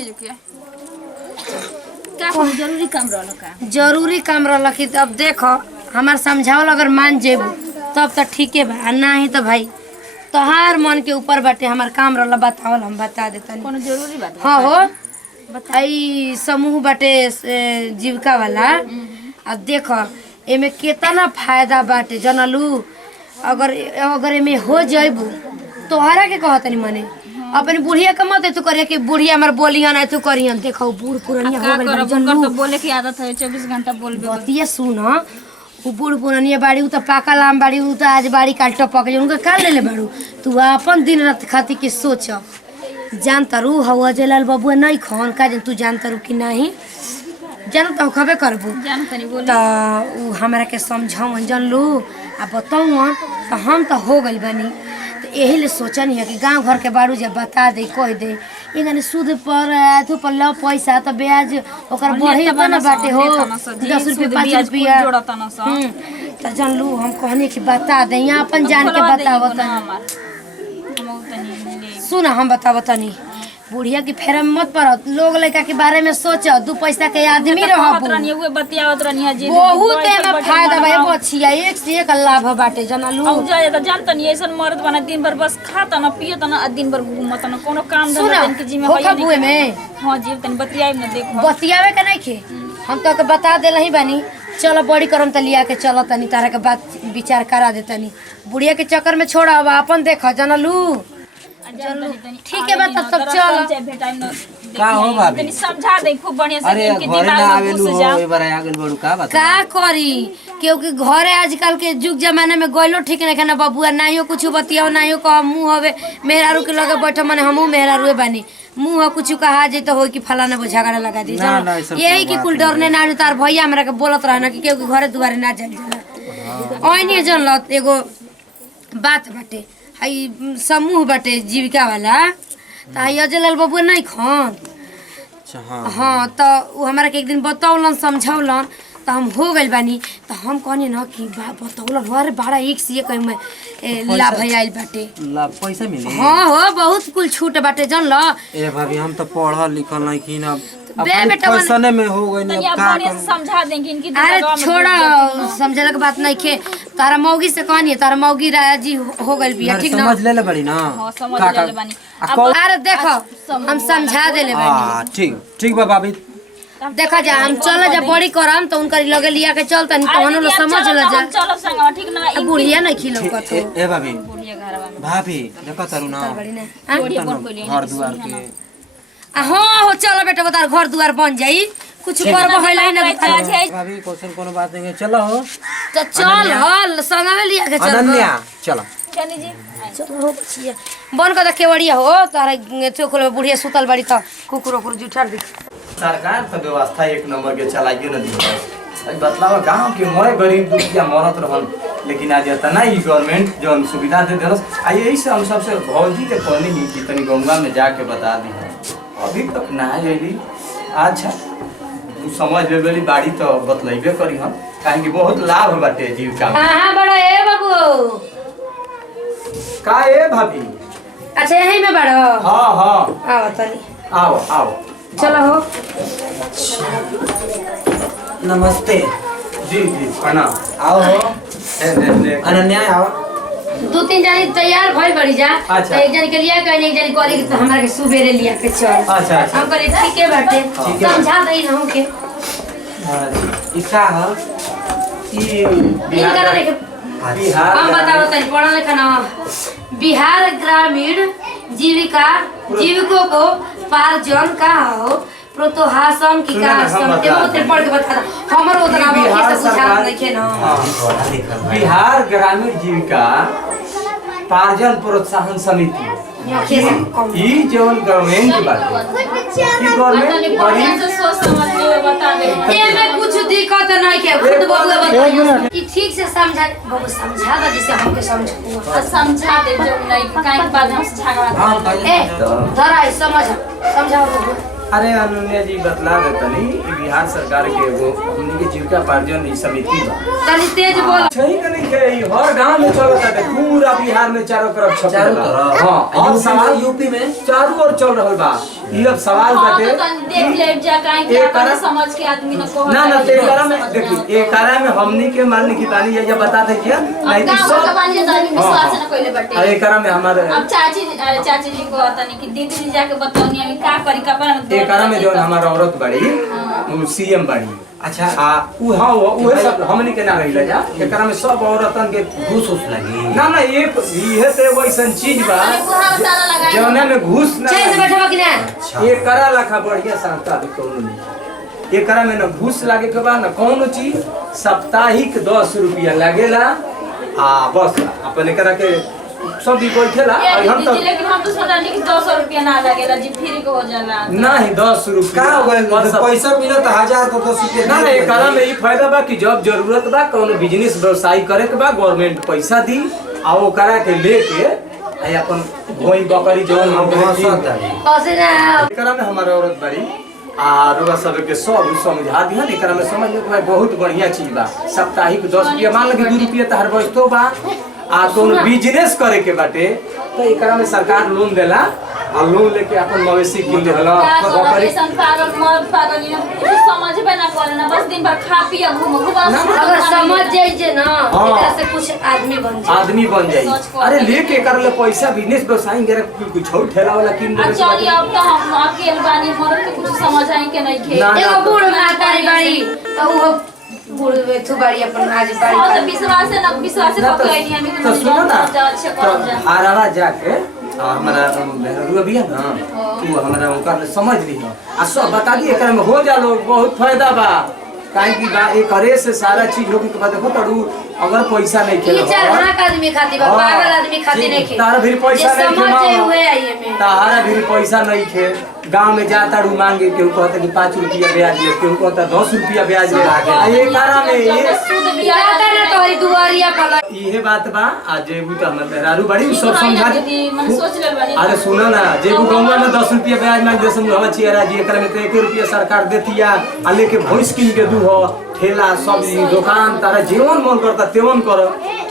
भेज के का जरूरी काम रहल का जरूरी काम रहल कि अब देखो हमार समझावल अगर मान जेबू तब तो ठीके बा, नहीं तो भाई तोहार मन के ऊपर बाटे। हमार काम रहल बतावल हम बता देतनी। कोनो जरूरी बात हाँ हो आई समूह बाटे जीविका वाला। अब देखो एमे कितना फायदा बाटे जनलू। अगर अगर एमे हो जाइबू तोहरा के कहतनी मने अपनी बुढ़िया के मत तू करे कि बुढ़िया हमर बोलियन है तू करियन। देखो बूढ़ पुरानिया हो गइल जनलू। तो बोले की आदत है 24 घंटा बोलबे। बतिया सुन उ बूढ़ पुरानिया बाड़ी उ त पाका लाम बाड़ी उ त आज बाड़ी काट टपक जे उनके काल ले बाड़ू। तू अपन दिन रात खाती के सोच जान तारू हवा जलाल बबुआ नहीं खन का तू जान तारू कि नहीं जान तो खबे करबू जान तनी बोले त उ हमरा के समझाऊ जानलू आ बताऊ त हम त हो गइल बानी। तो यही ले सोचनी है कि गांव घर के बाड़ू जब बता दे कह दे इगने सूद पर तू पर लो पैसा तो ब्याज ओकर बढ़े त ना बाटे हो 10 रुपया 5 रुपया जोड़ता ना सा त जानलू हम कहनी कि बता दे यहाँ अपन जान के बतावत सुन हम बतावत तनी बुढ़िया की फेरा में मत पड़त। लोग लड़का के बारे में सोच दू पैसा के आदमी रहबू बतियावत रहनी है जी बहुत एमे फायदा बा। बचिया एक से एक लाभ बाटे जानलू। अब जाए त जानत नहीं ऐसन मर्द बना दिन भर बस खाता ना पियत ना दिन भर घूमत ना कोनो काम धंधा दिन के जिम्मे होखा बुए में हां जी तनी बतियाई में देखो बतियावे के नहीं खे हम तो के बता दे रही बानी। चलो बड़ी करम त लिया के चलो तनी तारा के बात विचार करा दे तनी बुढ़िया के चक्कर में छोड़ा अब अपन देख जानलू। ठीक है बात तब चल का हो भाभी तनी समझा दे खूब बढ़िया से अरे इनके घरे ना दिमाग में आवेलू घुस हो जा ए बार आगल बड़ू का बात का करी क्योंकि घरे आजकल के जुग जमाने में गइलो ठीक नहीं खाना बबुआ नाइयो कुछ बतियाओ नाइयो कह मुंह हवे मेहरारू के लगे बैठ मने हमहू मेहरारूए बानी मुंह कुछ कहा जे तो हो कि फलाना वो झगड़ा लगा दी यही कि कुल डरने ना तार भैया हमरा के बोलत रहना कि क्योंकि घरे दुआरे ना जाल जाला ओइनी जन लत एगो बात बाटे हई समूह बाटे जीविका वाला त हई अजलाल बबुआ नहीं खन हाँ तो वो हमारा के एक दिन बतौलन समझौलन तो हम हो गइल बानी। तो हम कहनी ना कि बतौलन अरे बड़ा एक से एक में लाभ आइल बाटे लाभ पैसा मिली हाँ हो बहुत कुल छूट बाटे जन ल। ए भाभी हम तो पढ़ल लिखल नहीं कि ना बे बेटा पैसने में हो गई तनी ना अब का बढ़िया से समझा देंगे इनकी अरे छोड़ा समझला के बात नहीं खे तारा मौगी से कहनी तारा मौगी राजी हो गइल बिया ठीक ना समझ ले बड़ी ना हां समझ ले बानी अरे देखो हम समझा देले बानी। हां ठीक ठीक बा भाभी देखा जा हम चल जा बड़ी करम तो उनकर लगे लिया के चलता नहीं तो हम लोग समझ ल जा चलो संग ठीक ना बुढ़िया नहीं खिलो कतो ए भाभी बुढ़िया घरवा में भाभी देखो तारू ना बड़ी ना जोड़िया कौन कोई घर दुआर के हाँ हो चलो बेटा तार घर दुआर बन जाई कुछ करबो हैलाई ना भाभी क्वेश्चन कोनो बात नहीं चलो हो तो चल हल संगवे लिया के चल अनन्या चलो चली जी चलो हो बचिया बन के केवड़िया हो तारा चोखल में बुढ़िया सुतल बड़ी त कुकुर कुकुर जुठार दी सरकार तो व्यवस्था एक नंबर के चलाइए न दी बतलावा गांव के मोए गरीब दुखिया मरत रहन लेकिन आज इतना ही गवर्नमेंट जो सुविधा दे देलस आ यही से हम सबसे भौजी के कहनी ही कि तनी गंगा में जाके बता दी अभी तक ना आइली। अच्छा तू समझ ले गली बाड़ी तो बतलाइबे करी हम काहे कि बहुत लाभ बाटे जीविका में। हां बड़ा ए बाबू का ए भाभी अच्छा यही में बड़ा हां हां आओ तनी आओ आओ चलो हो नमस्ते जी जी प्रणाम आओ हो अनन्या आओ दो तीन जनी तैयार भइल बड़ी जा अच्छा। एक जन के लिया कहनी एक जन कहली कि हमरा के सुबेरे लिया के चल अच्छा अच्छा हम कहले ठीक है बाटे ठीक है। समझा दई ना हमके इका है इन करा देखे बिहार हम बताओ तनी पढ़ा लिखा ना बिहार ग्रामीण जीविकों को पार्जन का हो प्रोत्साहन की का समझे उतने पढ़ के बता हमरो उतना बाकी से पूछा नहीं खे ना बिहार ग्रामीण जीविका पार्जन प्रोत्साहन समिति ई जवन गवर्नमेंट की बात है ई गवर्नमेंट बड़ी से सोच समझ के बता दे एमे कुछ दिक्कत नहीं के खुद बबुआ बताइए कि ठीक से समझा बबू समझा दा जैसे हमके समझ समझा दे जो नहीं काहे बाद हम झगड़ा ए धरा समझ समझाओ बबू अरे अनन्या जी बतला देतनी कि बिहार सरकार के एगो हमनी के जीविका पार्जन ई समिति बा तनी तेज बोल सही कनी के ई हर गांव में चलत है पूरा बिहार में चारों तरफ छपल चारों तरफ हां और यूपी समाज यूपी में चारों ओर चल रहल बा ये अब सवाल बाटे देख ले जा काहे के एक अपन करा- समझ के आदमी न को ना ना एकरा में देखी एकरा में हमनी के मान की बानी ये बता दे क्या नहीं अब तो गाँव सब के बानी तो आदमी विश्वास न कइले बाटे एकरा में हमारे अब चाची जी को तनी कि दीदी जी जाके बताओनी हम का करी कपड़ा में एकरा में जो हमारा औरत बड़ी वो सीएम बड़ी अच्छा उ हां वो सब हमनी के ना रहिला जा एकरा में सब औरतन के घूस उस लगी ना ना ये तो वैसन चीज बा अरे बुढ़ा ताला लगाई जवना में घूस ना चैन से बैठा कि ना ये करा लखा बढ़िया संस्था भी कौनो नहीं ये करा में ना घूस लागे के बा ना कौनो चीज साप्ताहिक 10 रुपया लगेला बस अपन करा के सब भी बैठेला और हम तो लेकिन हम तो सोचा कि 200 रुपया ना लगेला जी फ्री को हो जाला नहीं 10 रुपया का हो गइल पैसा मिलत 1000 को 10 रुपया ना ना एकरा में ई फायदा बा कि जब जरूरत बा कोनो बिजनेस व्यवसाय करे के बा गवर्नमेंट पैसा दी आ वो करा के लेके आई अपन भोई बकरी जवन हम ऐसे ना एकरा में हमारे औरत बड़ी आ रुआ सब के सब समझा दिहन एकरा में समझ लो कि बहुत बढ़िया चीज बा साप्ताहिक 10 रुपया मान लगे 2 रुपया तहर बचतो बा आ कोनो बिजनेस करे के बाटे तो एकरा में सरकार लोन देला आ लोन लेके अपन मवेशी किन देला बकरी पागल मर्द पागल ये कुछ समझबे ना करे ना बस दिन भर खा पी घूम घूम अगर समझ जाइए ना हाँ। एकरा से कुछ आदमी बन जाए आदमी बन जाई अरे लेके कर ले पैसा बिजनेस व्यवसाय करे कुछ और ठेला वाला किन दे चलिए अब तो हम अकेले बानी मर्द के कुछ समझ आई के नहीं खे ना, एगो बूढ़ मातारी बाड़ी तो वो बूढ़ वेथु बाड़ी अपन आज और तो बाड़ी विश्वास है ना विश्वास है ना तो- पकड़ नहीं हमें तो सुनो ना अच्छा तो कर जा हारावा जाके हमारा रुआ भी है ना तू हमारा ओकर समझ ली हो आ सब बता दी एकरा में हो जा लोग बहुत फायदा बा काहे की बा एक करे से सारा चीज होके के बाद देखो तड़ू अगर पैसा नहीं ये खेलो चार हाथ आदमी खाती बा पागल आदमी खाती नहीं खे तारा भी पैसा ये नहीं खे समझ जाए मामा। हुए आइए में तारा भी पैसा नहीं खे गांव में जाता रू मांगे केहू कहता कि 5 रुपया ब्याज ले केहू कहता 10 रुपया ब्याज ले आ ये कारा में ये शुद्ध बिया बिया ना तोरी दुआरिया पर इहे बात बा आज जेबू तो हमर मेहरारू बड़ी सब समझा दीदी मन सोच ले बनी अरे सुनो ना जेबू गांव में 10 रुपया ब्याज मांग दे समझ हवा छिया जी एकरा में तो 1 रुपया सरकार देतिया आ लेके भैंस किन के दू हो ठेला सब्जी दुकान तारा जीवन मन करता तेवन कर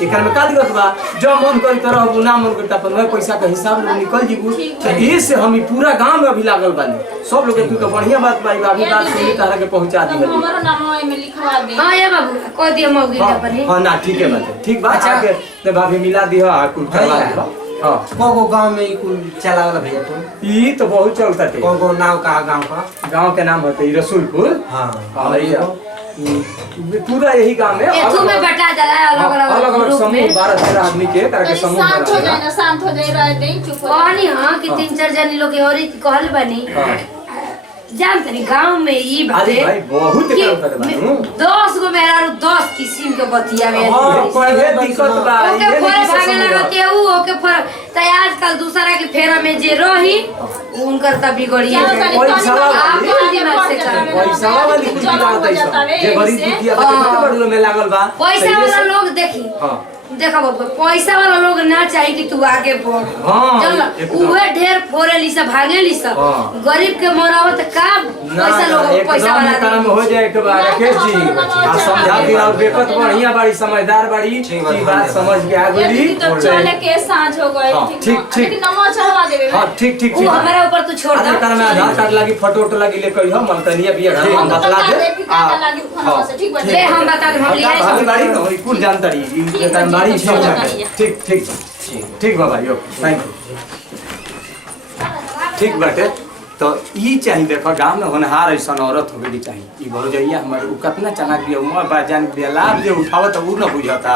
एकरा में का दिक्कत बा जब मन करी तरह अब ना मन करता अपन पैसा के हिसाब में निकल जीबू तो ये से हम पूरा गांव में अभी लागल बानी सब लोग तू तो बढ़िया बात भाई अभी बात सुनी तारा के पहुंचा दी हमारा नाम में लिखवा दे हां ये बाबू कह दिए मौगी के अपनी हां ना ठीक है बात ठीक बा अच्छा के ते भाभी मिला दियो आ कुल करवा दियो हां को गांव में कुल चला वाला भैया तुम ई तो बहुत चलता थे को नाव का गांव का गांव के नाम होते रसूलपुर हां और ये पूरा यही गांव में एथु में बटा जाला अलग अलग समूह में 12-13 आदमी के करके तनी समूह शांत हो बना जाए ना शांत हो जाए रह दे चुप हो कहनी हां कि 3-4 जनी लोग के और कहल बनी हां जान तनी गांव में ई अरे बाटे भाई बहुत कि काम करे बानू 10 गो मेहरारू 10 किस्म के बतिया में हां पहले दिक्कत बा ओके ये फोरे नहीं भागे लगते ऊ ओके फोरे त आजकल दूसरा के फेरा में जे रही उनकर त बिगड़िए जाए पैसा वाली आप दिमाग से चल पैसा वाली कुछ बात है जे गरीब दुखिया के कितने बड़ुआ में लागल बा पैसा वाला लोग देखी हां देखा बाबू पैसा वाला लोग ना चाहिए कि तू आगे बढ़ हाँ, चल एकदम। उहे ढेर फोरे ली सब भागे ली सब हाँ। गरीब के मरावत का पैसा लोग पैसा वाला काम हो जाए के बाद राकेश जी आ समझा दिया और बेकत बढ़िया बड़ी समझदार बड़ी ठीक बात, ई बात समझ के आ ये गई दीदी तो चले के साँझ हो गए हाँ, ठीक, ठीक। लेकिन नमो चढ़वा देबे हां ठीक ठीक वो हमारे ऊपर तू छोड़ आधार दे कार्ड में आधार कार्ड लगी फोटो वोटो लगी ले कही हम मनतनिया बिया घर हम बतला दे ठीक बा ले हम बता दे हम लिया भाभी बाड़ी तो कुल जानकारी ई टाइम बाड़ी समझ ठीक ठीक ठीक बाबा यो थैंक यू ठीक बाटे तो ई चाहिए देखो गांव में होनहार ऐसा औरत होवे के चाहिए ई भौजैया हमर उ कितना चालाक बिया उमर बा जान बिया लाभ जे उठावत उ न बुझता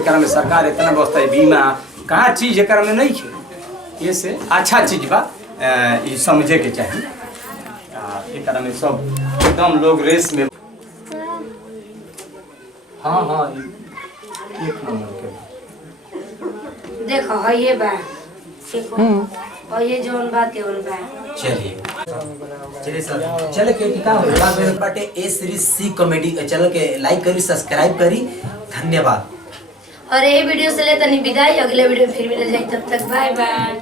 एकरा में सरकार इतना व्यवस्था है बीमा कहाँ चीज एकरा में नहीं है ये से अच्छा चीज बा ई समझे के चाहिए एकरा में सब एकदम लोग रेस में हाँ हाँ एक नंबर के देखो है ये बा देखो और ये जोन बात है और बा चलिए सर चले के का हो बाटे ए सीरीज सी कॉमेडी चैनल के लाइक करी सब्सक्राइब करी धन्यवाद और ये वीडियो से ले तनी विदाई अगले वीडियो में फिर मिल जाए तब तक बाय बाय